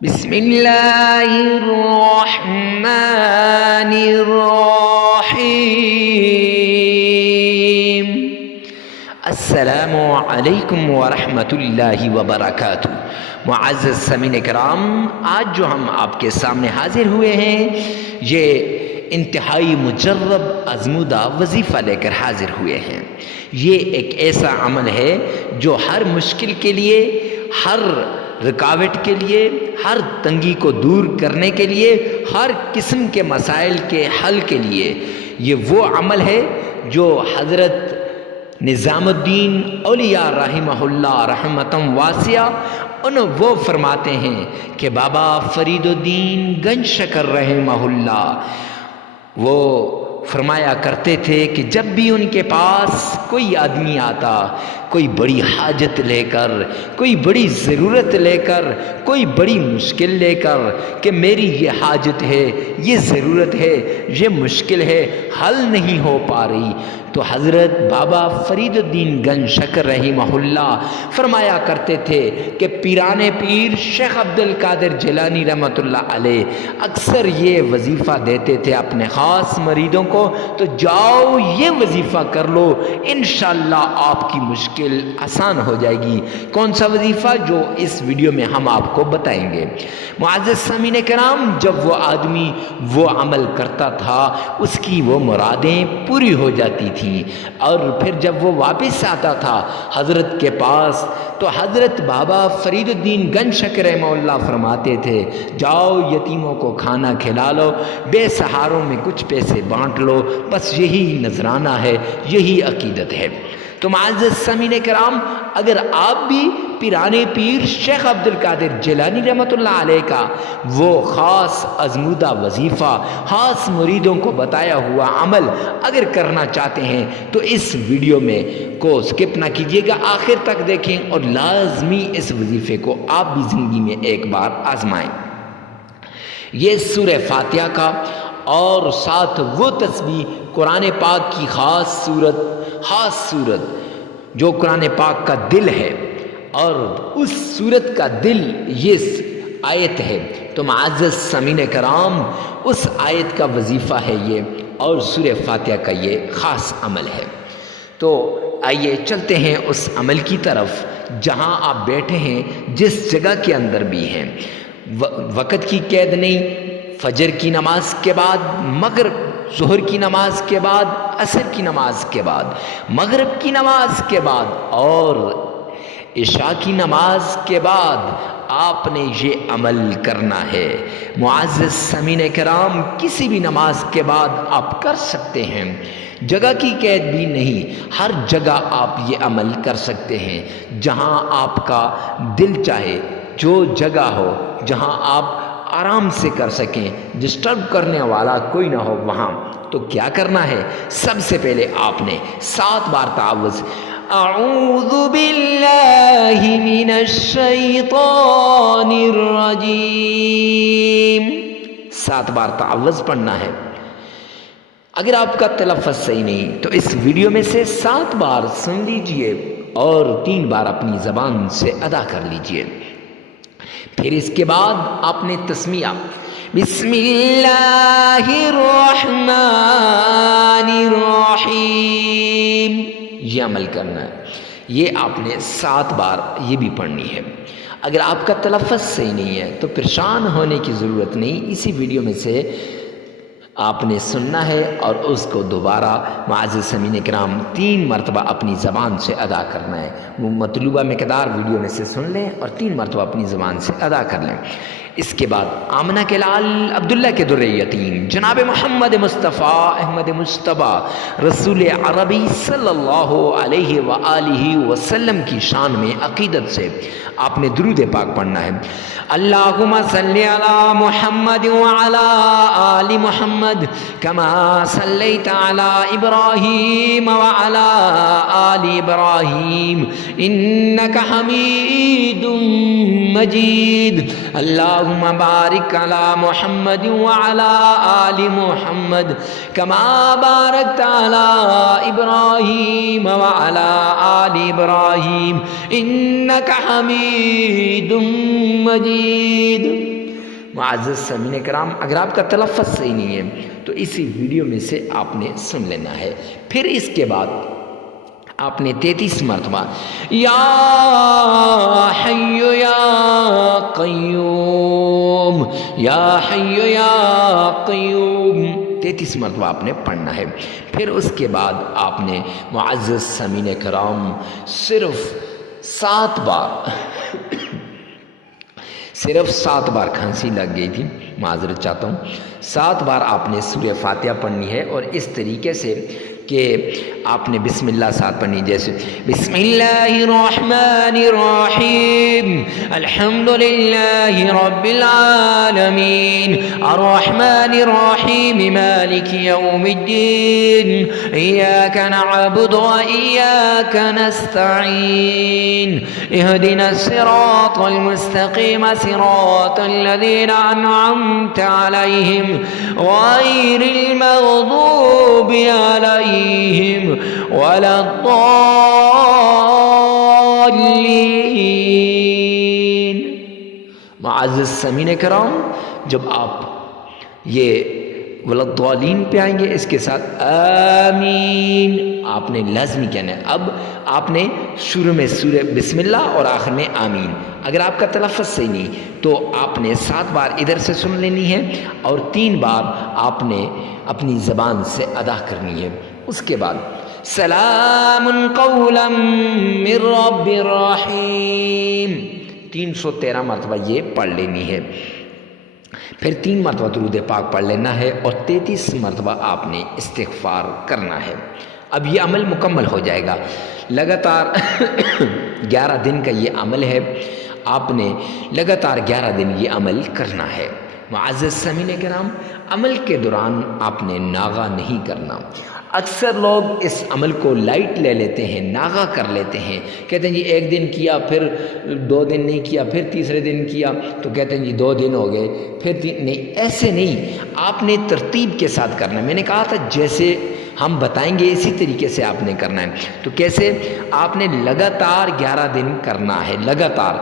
بسم اللہ الرحمن الرحیم۔ السلام علیکم ورحمۃ اللہ وبرکاتہ۔ معزز سامعین کرام، آج جو ہم آپ کے سامنے حاضر ہوئے ہیں یہ انتہائی مجرب آزمودہ وظیفہ لے کر حاضر ہوئے ہیں۔ یہ ایک ایسا عمل ہے جو ہر مشکل کے لیے، ہر رکاوٹ کے لیے، ہر تنگی کو دور کرنے کے لیے، ہر قسم کے مسائل کے حل کے لیے یہ وہ عمل ہے جو حضرت نظام الدین اولیاء رحمہ اللہ رحمتم واسعہ وہ فرماتے ہیں کہ بابا فرید الدین گنج شکر رحمہ اللہ وہ فرمایا کرتے تھے کہ جب بھی ان کے پاس کوئی آدمی آتا، کوئی بڑی حاجت لے کر، کوئی بڑی ضرورت لے کر، کوئی بڑی مشکل لے کر کہ میری یہ حاجت ہے، یہ ضرورت ہے، یہ مشکل ہے، حل نہیں ہو پا رہی، تو حضرت بابا فرید الدین گنج شکر رحمہ اللہ فرمایا کرتے تھے کہ پیران پیر شیخ عبد القادر جیلانی رحمۃ اللہ علیہ اکثر یہ وظیفہ دیتے تھے اپنے خاص مریدوں کو، تو جاؤ یہ وظیفہ کر لو، انشاءاللہ آپ کی مشکل آسان ہو جائے گی۔ کون سا وظیفہ؟ جو اس ویڈیو میں ہم آپ کو بتائیں گے۔ معزز سامعین کرام، جب وہ آدمی وہ عمل کرتا تھا اس کی وہ مرادیں پوری ہو جاتی تھیں، اور پھر جب وہ واپس آتا تھا حضرت کے پاس تو حضرت بابا فرید الدین گنج شکر رحمہ اللہ فرماتے تھے جاؤ یتیموں کو کھانا کھلا لو، بے سہاروں میں کچھ پیسے بانٹ لو، بس یہی نذرانہ ہے، یہی عقیدت ہے۔ تو معزز سامعین کرام، اگر آپ بھی پیران پیر شیخ عبد القادر جیلانی رحمۃ اللہ علیہ کا وہ خاص آزمودہ وظیفہ، خاص مریدوں کو بتایا ہوا عمل اگر کرنا چاہتے ہیں تو اس ویڈیو میں کو سکپ نہ کیجیے گا، آخر تک دیکھیں اور لازمی اس وظیفے کو آپ بھی زندگی میں ایک بار آزمائیں۔ یہ سورہ فاتحہ کا اور ساتھ وہ تسبیح قرآن پاک کی خاص صورت جو قرآن پاک کا دل ہے، اور اس صورت کا دل یہ آیت ہے، تو معزز سامعین کرام اس آیت کا وظیفہ ہے یہ، اور سورہ فاتحہ کا یہ خاص عمل ہے۔ تو آئیے چلتے ہیں اس عمل کی طرف جہاں آپ بیٹھے ہیں، جس جگہ کے اندر بھی ہیں، وقت کی قید نہیں، فجر کی نماز کے بعد، مغرب ظہر کی نماز کے بعد، عصر کی نماز کے بعد، مغرب کی نماز کے بعد اور عشاء کی نماز کے بعد آپ نے یہ عمل کرنا ہے۔ معزز سامعین کرام، کسی بھی نماز کے بعد آپ کر سکتے ہیں، جگہ کی قید بھی نہیں، ہر جگہ آپ یہ عمل کر سکتے ہیں جہاں آپ کا دل چاہے، جو جگہ ہو جہاں آپ آرام سے کر سکیں، ڈسٹرب کرنے والا کوئی نہ ہو وہاں۔ تو کیا کرنا ہے؟ سب سے پہلے آپ نے 7 بار تعوذ اعوذ باللہ من الشیطان الرجیم 7 بار تعوذ پڑھنا ہے۔ اگر آپ کا تلفظ صحیح نہیں تو اس ویڈیو میں سے 7 بار سن لیجئے اور 3 بار اپنی زبان سے ادا کر لیجئے۔ پھر اس کے بعد آپ نے تسمیہ بسم اللہ الرحمن الرحیم یہ عمل کرنا ہے، یہ آپ نے 7 بار یہ بھی پڑھنی ہے۔ اگر آپ کا تلفظ صحیح نہیں ہے تو پریشان ہونے کی ضرورت نہیں، اسی ویڈیو میں سے آپ نے سننا ہے اور اس کو دوبارہ معزز سامعین کرام 3 مرتبہ اپنی زبان سے ادا کرنا ہے۔ وہ مطلوبہ مقدار ویڈیو میں سے سن لیں اور 3 مرتبہ اپنی زبان سے ادا کر لیں۔ اس کے بعد آمنہ کے لال عبداللہ کے در یتیم جناب محمد مصطفیٰ احمد مجتبیٰ رسول عربی صلی اللہ علیہ وآلہ وسلم کی شان میں عقیدت سے آپ نے درود پاک پڑھنا ہے۔ اللہم صلی علی محمد وعلی آل محمد کما صلیت علی ابراہیم وعلی آل ابراہیم انک حمید مجید۔ اللہم اللہم بارک علی محمد وعلی آل محمد کما بارکت علی ابراہیم وعلی آل ابراہیم انک حمید مجید۔ معزز سامعین کرام، اگر آپ کا تلفظ صحیح نہیں ہے تو اسی ویڈیو میں سے آپ نے سن لینا ہے۔ پھر اس کے بعد آپ نے 33 مرتبہ یا حی یا قیوم، یا حی یا قیوم 33 مرتبہ آپ نے پڑھنا ہے۔ پھر اس کے بعد آپ نے معزز سامعین کرام صرف 7 بار کھانسی لگ گئی تھی، معذرت چاہتا ہوں، 7 بار آپ نے سورہ فاتحہ پڑھنی ہے، اور اس طریقے سے کہ آپ نے بسم اللہ ساتھ پڑھنی، جیسے بسم اللہ الرحمن الرحیم الحمدللہ رب العالمین الرحمن الرحیم مالک یوم الدین ایاک نعبد و ایاک نستعین اہدنا الصراط المستقیم صراط الذین انعمت علیہم غیر المغضوب علیہم ولا الضالین۔ معزز سامعین کرام، جب آپ یہ ولا الضالین پہ آئیں گے، اس کے ساتھ آمین آپ نے لازمی کہنا ہے۔ اب آپ نے شروع میں سورہ بسم اللہ اور آخر میں آمین۔ اگر آپ کا تلفظ صحیح نہیں تو آپ نے 7 بار ادھر سے سن لینی ہے اور 3 بار آپ نے اپنی زبان سے ادا کرنی ہے۔ اس کے بعد سلام قولا من رب الرحیم 313 مرتبہ یہ پڑھ لینی ہے۔ پھر 3 مرتبہ درود پاک پڑھ لینا ہے اور 33 مرتبہ آپ نے استغفار کرنا ہے۔ اب یہ عمل مکمل ہو جائے گا۔ لگاتار 11 دن کا یہ عمل ہے، آپ نے لگاتار 11 دن یہ عمل کرنا ہے۔ معزز سامعین کرام، عمل کے دوران آپ نے ناغہ نہیں کرنا۔ اکثر لوگ اس عمل کو لائٹ لے لیتے ہیں، ناغہ کر لیتے ہیں، کہتے ہیں جی 1 دن کیا، پھر 2 دن نہیں کیا، پھر تیسرے دن کیا تو کہتے ہیں جی 2 دن ہو گئے، پھر نہیں، ایسے نہیں، آپ نے ترتیب کے ساتھ کرنا ہے۔ میں نے کہا تھا جیسے ہم بتائیں گے اسی طریقے سے آپ نے کرنا ہے۔ تو کیسے؟ آپ نے لگاتار 11 دن کرنا ہے، لگاتار،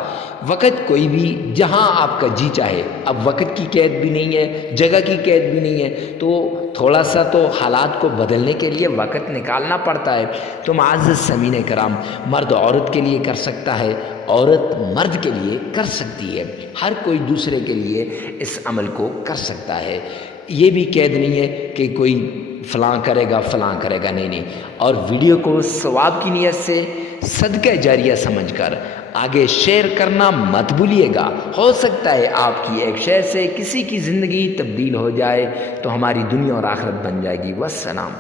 وقت کوئی بھی جہاں آپ کا جی چاہے۔ اب وقت کی قید بھی نہیں ہے، جگہ کی قید بھی نہیں ہے، تو تھوڑا سا تو حالات کو بدلنے کے لیے وقت نکالنا پڑتا ہے۔ تو معزز سامعین کرام، مرد عورت کے لیے کر سکتا ہے، عورت مرد کے لیے کر سکتی ہے، ہر کوئی دوسرے کے لیے اس عمل کو کر سکتا ہے۔ یہ بھی قید نہیں ہے کہ کوئی فلاں کرے گا فلاں کرے گا، نہیں۔ اور ویڈیو کو ثواب کی نیت سے صدقہ جاریہ سمجھ کر آگے شیئر کرنا مت بھولیے گا۔ ہو سکتا ہے آپ کی ایک شیئر سے کسی کی زندگی تبدیل ہو جائے تو ہماری دنیا اور آخرت بن جائے گی۔ والسلام۔